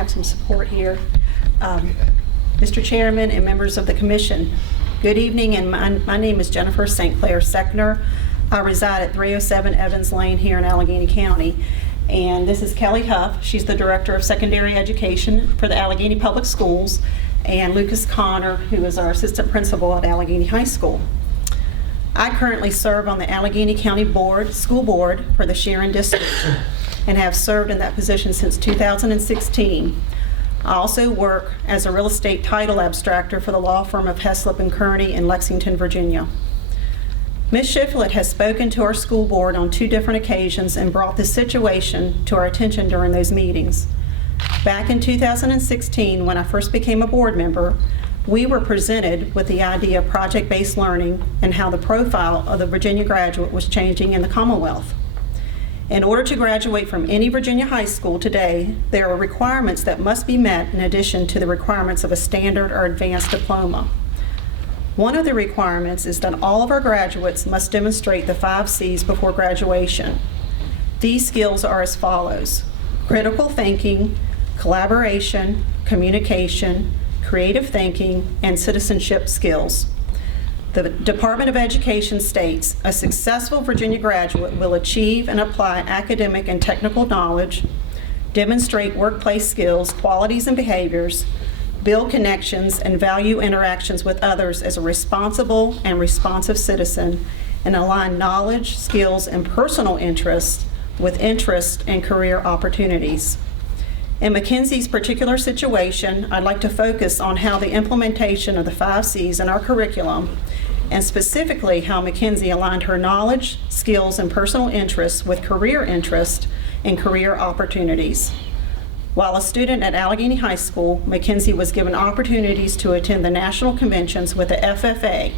have some support here. Mr. Chairman and members of the Commission, good evening, and my name is Jennifer St. Clair Seckner. I reside at 307 Evans Lane here in Alleghany County. And this is Kelly Huff. She's the Director of Secondary Education for the Alleghany Public Schools, and Lucas Connor, who is our Assistant Principal at Alleghany High School. I currently serve on the Alleghany County School Board for the Sharon District and have served in that position since 2016. I also work as a real estate title abstractor for the law firm of Heslop & Kearney in Lexington, Virginia. Ms. Shiflett has spoken to our school board on 2 different occasions and brought this situation to our attention during those meetings. Back in 2016, when I first became a board member, we were presented with the idea of project-based learning and how the profile of the Virginia graduate was changing in the Commonwealth. In order to graduate from any Virginia high school today, there are requirements that must be met in addition to the requirements of a standard or advanced diploma. One of the requirements is that all of our graduates must demonstrate the 5 C's before graduation. These skills are as follows: critical thinking, collaboration, communication, creative thinking, and citizenship skills. The Department of Education states a successful Virginia graduate will achieve and apply academic and technical knowledge, demonstrate workplace skills, qualities, and behaviors, build connections, and value interactions with others as a responsible and responsive citizen, and align knowledge, skills, and personal interests with interest and career opportunities. In Mackenzie's particular situation, I'd like to focus on how the implementation of the 5 C's in our curriculum, and specifically how Mackenzie aligned her knowledge, skills, and personal interests with career interest and career opportunities. While a student at Alleghany High School, Mackenzie was given opportunities to attend the national conventions with the FFA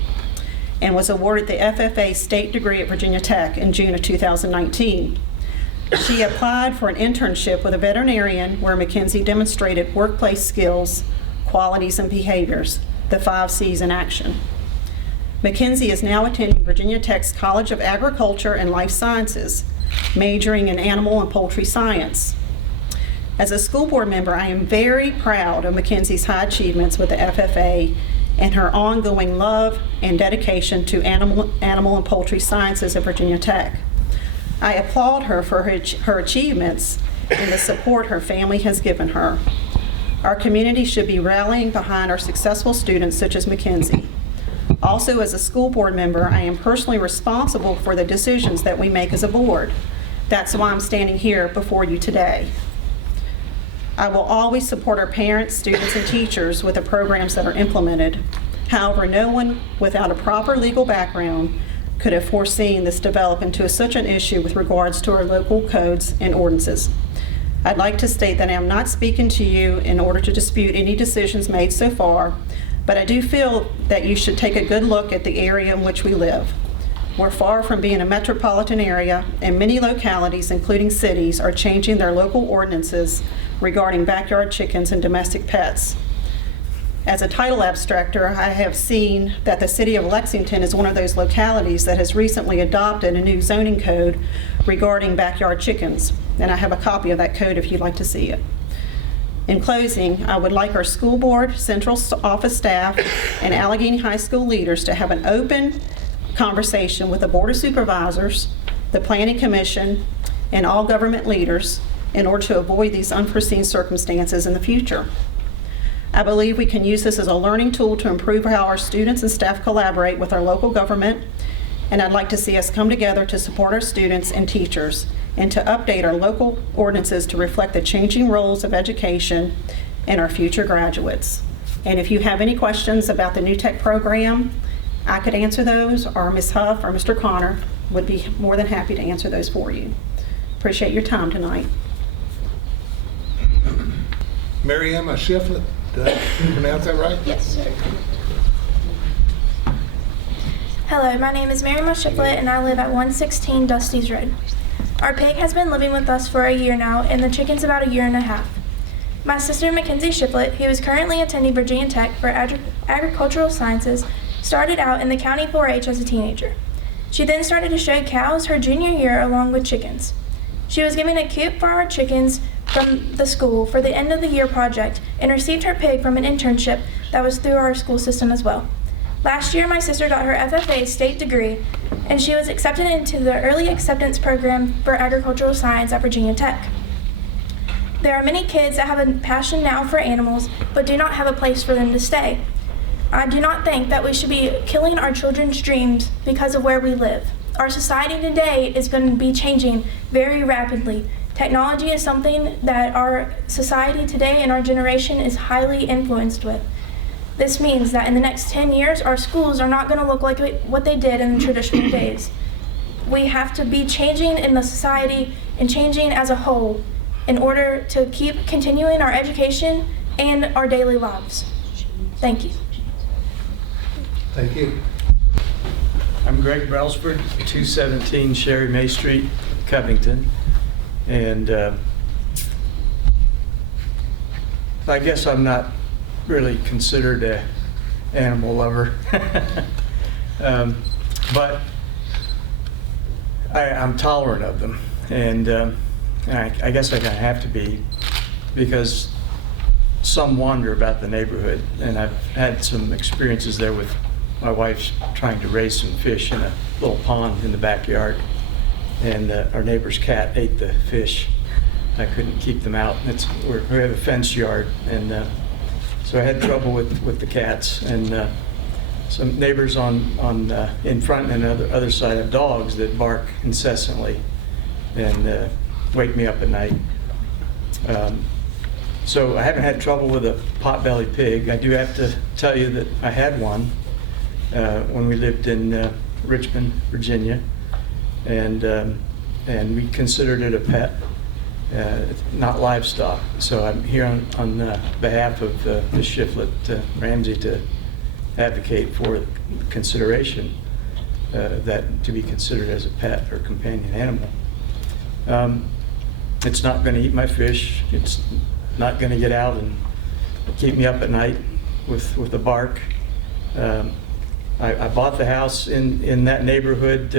and was awarded the FFA state degree at Virginia Tech in June of 2019. She applied for an internship with a veterinarian where Mackenzie demonstrated workplace skills, qualities, and behaviors, the 5 C's in action. Mackenzie is now attending Virginia Tech's College of Agriculture and Life Sciences, majoring in animal and poultry science. As a school board member, I am very proud of Mackenzie's high achievements with the FFA and her ongoing love and dedication to animal and poultry sciences at Virginia Tech. I applaud her for her achievements and the support her family has given her. Our community should be rallying behind our successful students such as Mackenzie. Also, as a school board member, I am personally responsible for the decisions that we make as a board. That's why I'm standing here before you today. I will always support our parents, students, and teachers with the programs that are implemented. However, no one without a proper legal background could have foreseen this develop into such an issue with regards to our local codes and ordinances. I'd like to state that I am not speaking to you in order to dispute any decisions made so far, but I do feel that you should take a good look at the area in which we live. We're far from being a metropolitan area, and many localities, including cities, are changing their local ordinances regarding backyard chickens and domestic pets. As a title abstractor, I have seen that the city of Lexington is one of those localities that has recently adopted a new zoning code regarding backyard chickens, and I have a copy of that code if you'd like to see it. In closing, I would like our school board, central office staff, and Alleghany High School leaders to have an open conversation with the Board of Supervisors, the Planning Commission, and all government leaders in order to avoid these unforeseen circumstances in the future. I believe we can use this as a learning tool to improve how our students and staff collaborate with our local government, and I'd like to see us come together to support our students and teachers and to update our local ordinances to reflect the changing roles of education and our future graduates. And if you have any questions about the New Tech program, I could answer those, or Ms. Huff or Mr. Connor would be more than happy to answer those for you. Appreciate your time tonight. Maryemma Shiflett, did I pronounce that right? Yes, sir. Hello, my name is Maryemma Shiflett, and I live at 116 Dusty's Road. Our pig has been living with us for a year now, and the chicken's about a year and a half. My sister, Mackenzie Shiflett, who is currently attending Virginia Tech for agricultural sciences, started out in the county 4-H as a teenager. She then started to show cows her junior year along with chickens. She was given a coop for our chickens from the school for the end of the year project and received her pig from an internship that was through our school system as well. Last year, my sister got her FFA state degree, and she was accepted into the early acceptance program for agricultural science at Virginia Tech. There are many kids that have a passion now for animals, but do not have a place for them to stay. I do not think that we should be killing our children's dreams because of where we live. Our society today is going to be changing very rapidly. Technology is something that our society today and our generation is highly influenced with. This means that in the next 10 years, our schools are not going to look like what they did in the traditional days. We have to be changing in the society and changing as a whole in order to keep continuing our education and our daily lives. Thank you. Thank you. I'm Gregg Brelsford, 217 Sherry May Street, Covington. And I guess I'm not really considered an animal lover. But I'm tolerant of them. And I guess I kind of have to be, because some wander about the neighborhood. And I've had some experiences there with my wife trying to raise some fish in a little pond in the backyard. And our neighbor's cat ate the fish. I couldn't keep them out. We have a fenced yard, and so I had trouble with the cats. And some neighbors in front and the other side have dogs that bark incessantly and wake me up at night. So I haven't had trouble with a pot-bellied pig. I do have to tell you that I had one when we lived in Richmond, Virginia. And we considered it a pet, not livestock. So I'm here on behalf of the Shiflett Ramsey to advocate for consideration that to be considered as a pet or companion animal. It's not going to eat my fish. It's not going to get out and keep me up at night with a bark. I bought the house in that neighborhood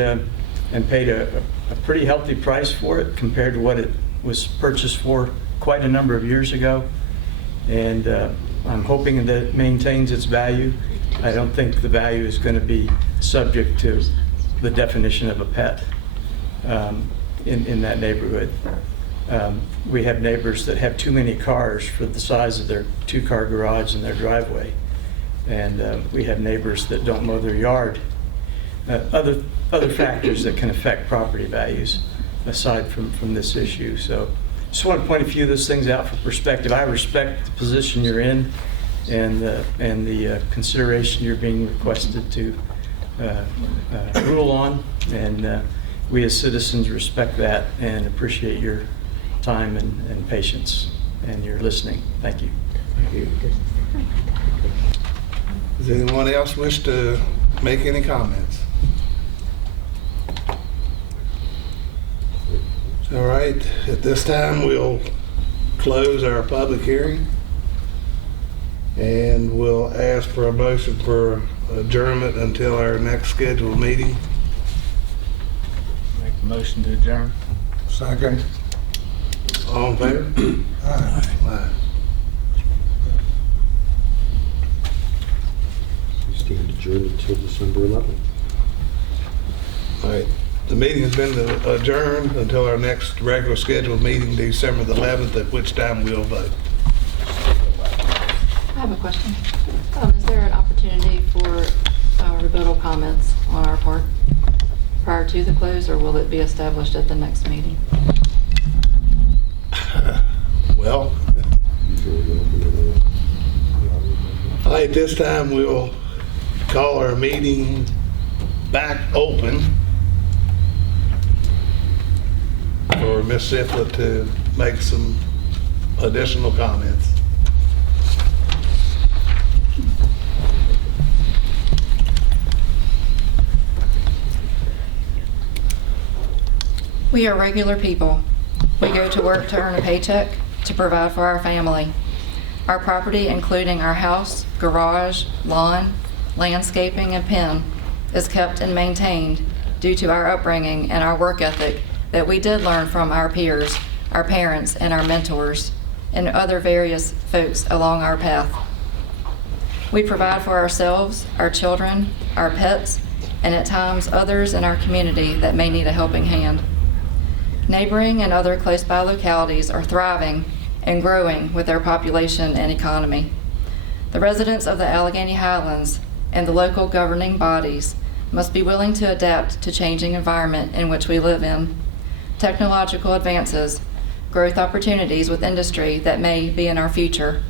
and paid a pretty healthy price for it compared to what it was purchased for quite a number of years ago. And I'm hoping that it maintains its value. I don't think the value is going to be subject to the definition of a pet in that neighborhood. We have neighbors that have too many cars for the size of their two-car garage in their driveway. And we have neighbors that don't mow their yard. Other factors that can affect property values aside from this issue. So just want to point a few of those things out for perspective. I respect the position you're in and the consideration you're being requested to rule on, and we as citizens respect that and appreciate your time and patience and your listening. Thank you. Thank you. Does anyone else wish to make any comments? All right, at this time we'll close our public hearing and we'll ask for a motion for adjournment until our next scheduled meeting. Make the motion to adjourn. Second. All in favor? Aye. Aye. We stand adjourned until December 11th. All right. The meeting has been adjourned until our next regular scheduled meeting, December the 11th, at which time we'll vote. I have a question. Is there an opportunity for rebuttal comments on our part prior to the close, or will it be established at the next meeting? Well, at this time we'll call our meeting back open for Ms. Shiflett to make some additional comments. We are regular people. We go to work to earn a paycheck to provide for our family. Our property, including our house, garage, lawn, landscaping, and pen, is kept and maintained due to our upbringing and our work ethic that we did learn from our peers our parents, and our mentors, and other various folks along our path. We provide for ourselves, our children, our pets, and at times others in our community that may need a helping hand. Neighboring and other close-by localities are thriving and growing with their population and economy. The residents of the Alleghany Highlands and the local governing bodies must be willing to adapt to changing environment in which we live in, technological advances, growth opportunities with industry that may be in our future.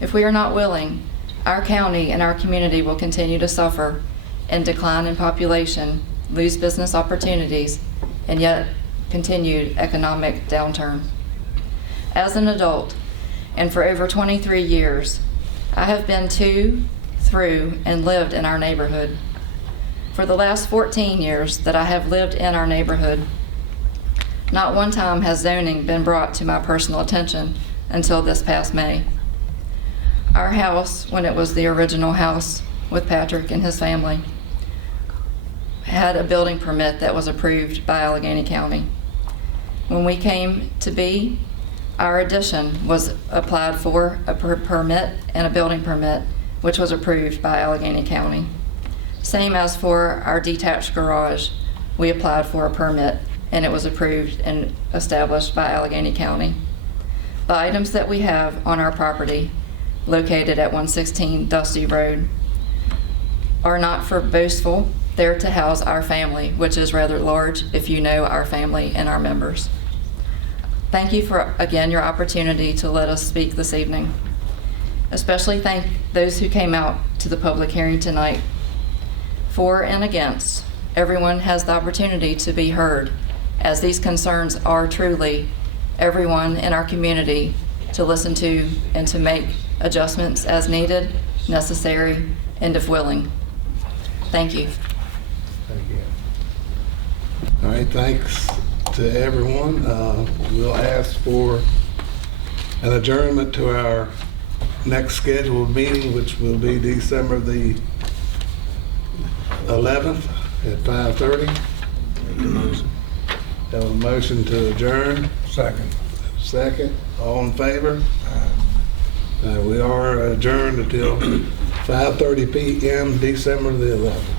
If we are not willing, our county and our community will continue to suffer and decline in population, lose business opportunities, and yet continued economic downturn. As an adult, and for over 23 years, I have been to, through, and lived in our neighborhood. For the last 14 years that I have lived in our neighborhood, not one time has zoning been brought to my personal attention until this past May. Our house, when it was the original house with Patrick and his family, had a building permit that was approved by Alleghany County. When we came to be, our addition was applied for a permit and a building permit, which was approved by Alleghany County. Same as for our detached garage, we applied for a permit and it was approved and established by Alleghany County. The items that we have on our property, located at 116 Dusty Road, are not for boastful. They're to house our family, which is rather large if you know our family and our members. Thank you for, again, your opportunity to let us speak this evening. Especially thank those who came out to the public hearing tonight. For and against, everyone has the opportunity to be heard, as these concerns are truly everyone in our community to listen to and to make adjustments as needed, necessary, and if willing. Thank you. Thank you. All right, thanks to everyone. We'll ask for an adjournment to our next scheduled meeting, which will be December the 11th at 5:30. Have a motion to adjourn. Second. All in favor? We are adjourned until 5:30 p.m. December the 11th.